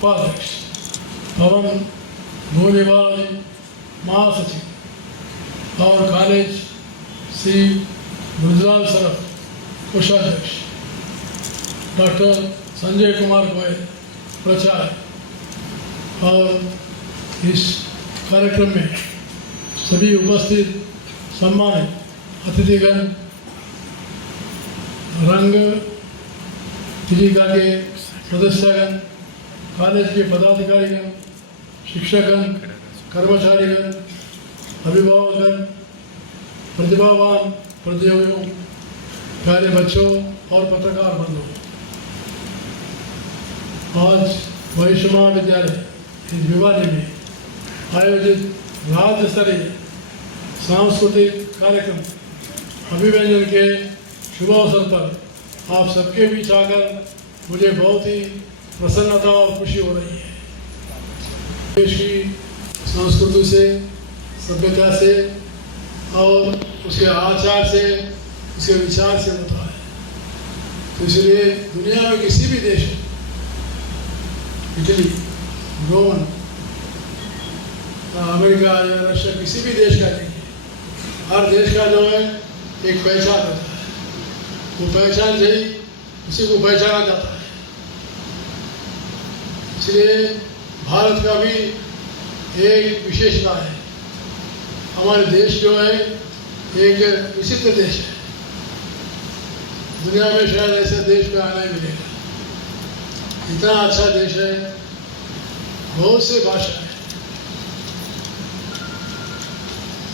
उपाध्यक्ष, भवन भूविभाग महासचिव और कॉलेज श्री गुजराल सरफ कोषाध्यक्ष, डॉक्टर संजय कुमार गोयल प्राचार्य, और इस कार्यक्रम में सभी उपस्थित सम्मानित अतिथिगण, रंग तिलिका के सदस्यगण, कॉलेज के पदाधिकारीगण, शिक्षकगण, कर्मचारीगण, अभिभावकगण, प्रतिभावान प्रतियोगियों, प्यारे बच्चों और पत्रकार बंधुओं, आज वैश्य महाविद्यालय इस भिवानी में आयोजित राज्य स्तरीय सांस्कृतिक कार्यक्रम अभिव्यंजन के शुभ अवसर पर आप सबके बीच आकर मुझे बहुत ही प्रसन्नता और खुशी हो रही है। देश की संस्कृति से, सभ्यता से और उसके आचार से, उसके विचार से होता है। तो इसलिए दुनिया में किसी भी देश, इटली, रोमन, अमेरिका या रशिया, किसी भी देश का देखिए, हर देश का जो है एक पहचान होता है। वो पहचान से ही किसी को पहचाना जाता है। इसलिए भारत का भी एक विशेषता है। हमारे देश जो है एक विचित्र देश है। दुनिया में शायद ऐसे देश में आना ही मिलेगा। इतना अच्छा देश है, बहुत से भाषा है,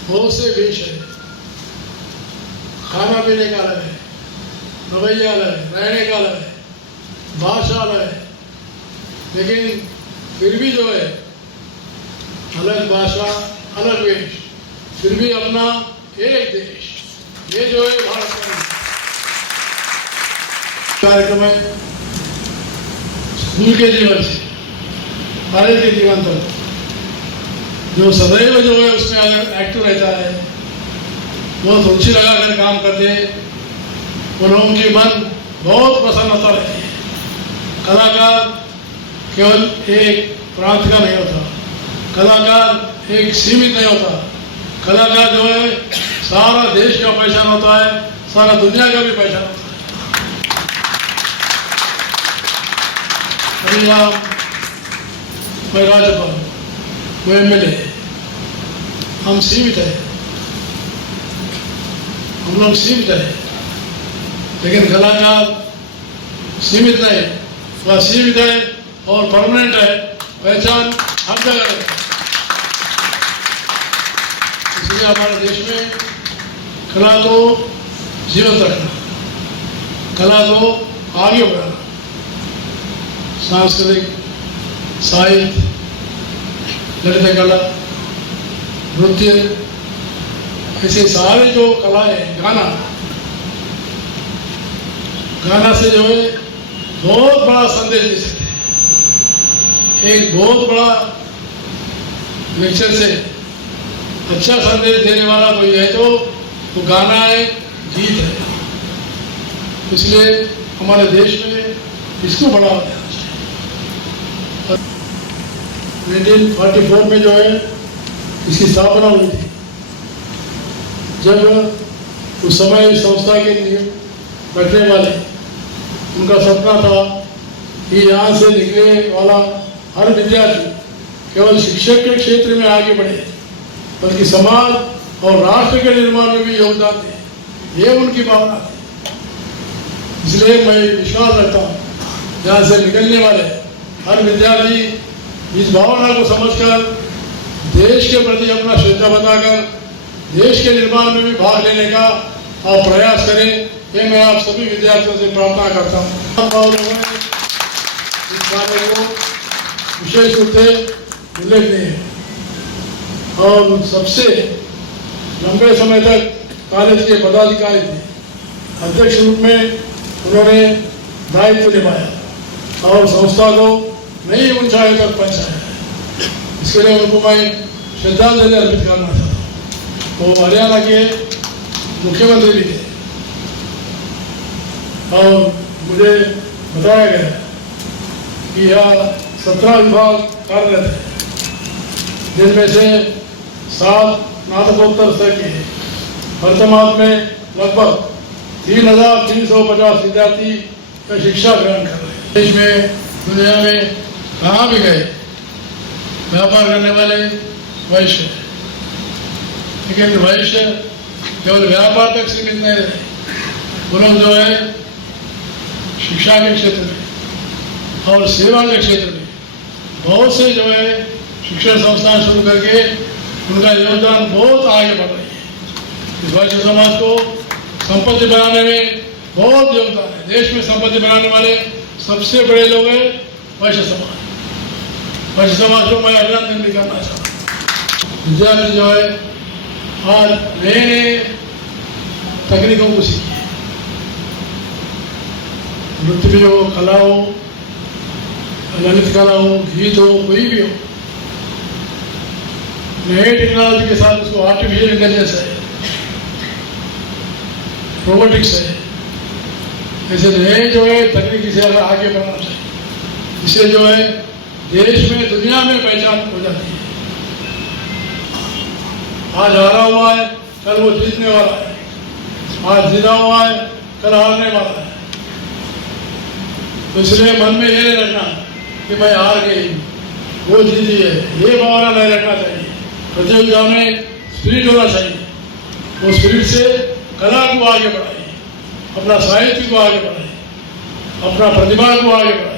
बहुत से वेश है, खाना पीने का अलग है, रवैया अलग है, रहने का अलग है, भाषा अलग है, लेकिन फिर भी जो है अलग भाषा, अलग वेश, फिर भी अपना एक देश, ये जो है भारत का कार्यक्रम है। स्कूल के जीवन से कॉलेज के जीवन तक जो सदैव जो है उसमें एक्टिव रहता है, बहुत रुचि लगाकर काम करते हैं, उनकी मन बहुत प्रसन्नता रहती है। कलाकार केवल एक प्रांत का नहीं होता, कलाकार एक सीमित नहीं होता, कलाकार जो है सारा देश का पहचान होता है, सारा दुनिया का भी पहचान होता है। अभी आप कोई राज्यपाल, कोई MLA, हम सीमित है, हम लोग सीमित है, लेकिन कलाकार सीमित नहीं, वह सीमित है और परमानेंट है, पहचान हर जगह है। इसलिए हमारे देश में कला को जीवंत रखना, कला को आगे बढ़ाना, सांस्कृतिक, साहित्य, ललित कला, नृत्य, ऐसे सारे जो कलाएं, गाना से जो है बहुत बड़ा संदेश दे सकते हैं। एक बहुत बड़ा लेक्चर से अच्छा संदेश देने वाला कोई है तो गाना है, गीत है। इसलिए हमारे देश में इसको बढ़ावा देना चाहिए। 1944 में जो है इसकी स्थापना हुई थी। जब उस समय इस संस्था के रखने वाले, उनका सपना था कि यहाँ से निकले वाला हर विद्यार्थी केवल शिक्षक के क्षेत्र में आगे बढ़े, बल्कि समाज और राष्ट्र के निर्माण में भी योगदान दे। ये उनकी भावना थी। इसलिए मैं विश्वास रखता हूँ यहाँ से निकलने वाले हर विद्यार्थी इस भावना को समझकर देश के प्रति अपना श्रद्धा बताकर देश के निर्माण में भी भाग लेने का आप प्रयास करें। ये मैं आप सभी विद्यार्थियों से प्रार्थना करता हूँ। इस कार्य को विशेष रूप से उल्लेखनीय है और सबसे लंबे समय तक कॉलेज के पदाधिकारी थे। अध्यक्ष रूप में उन्होंने दायित्व निभाया और संस्था को नई ऊंचाई तक पहुंचाया। इसके लिए उनको मैं श्रद्धांजलि अर्पित करना चाहता हूँ। वो हरियाणा के मुख्यमंत्री भी थे और मुझे बताया गया कि यह 17 विभाग कार्यरत है, जिनमें से 7 स्नातकोत्तर स्तर के हैं। वर्तमान में लगभग 3,350 विद्यार्थी का शिक्षा ग्रहण कर रहे हैं। देश में, दुनिया में कहाँ भी गए व्यापार करने वाले वैश्य हैं, लेकिन वैश्य केवल व्यापार तक सीमित नहीं रहे। वो लोग जो है शिक्षा के क्षेत्र में और सेवा के क्षेत्र में बहुत से जो है शिक्षण संस्थान शुरू करके उनका योगदान बहुत आगे बढ़ रही है। इस वैश्य समाज को संपत्ति बनाने में बहुत योगदान है। देश में संपत्ति बनाने वाले सबसे बड़े लोग हैं वैश्य समाज। वैश्य समाज को मैं अभिनंदन भी करना चाहता हूँ। विद्यार्थी जो है आज नए नए तकनीकों को सीखिए, नृत्य भी हो, कला हो, ललित कला हो, गीत हो, कोई भी हो, नए टेक्नोलॉजी के साथ उसको आर्टिफिशियल इंटेलिजेंस है, रोबोटिक्स है, ऐसे नए जो है तकनीकी से आगे बढ़ना चाहिए, जिससे जो है देश में, दुनिया में पहचान हो जाती है। आज हारा हुआ है, कल वो जीतने वाला है। आज जीता हुआ है, कल हारने वाला है। तो इसलिए मन में ये नहीं रखना कि मैं हार गई, वो जीती है, ये भावना नहीं रखना चाहिए। प्रतियोगिता में स्पिरिट होना चाहिए। वो स्पिरिट से कला को आगे बढ़ाइए, अपना साहित्य को आगे बढ़ाइए, अपना प्रतिभा को आगे बढ़ाइए।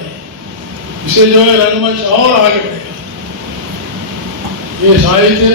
इससे जो है रंगमंच और आगे बढ़ेगा। ये साहित्य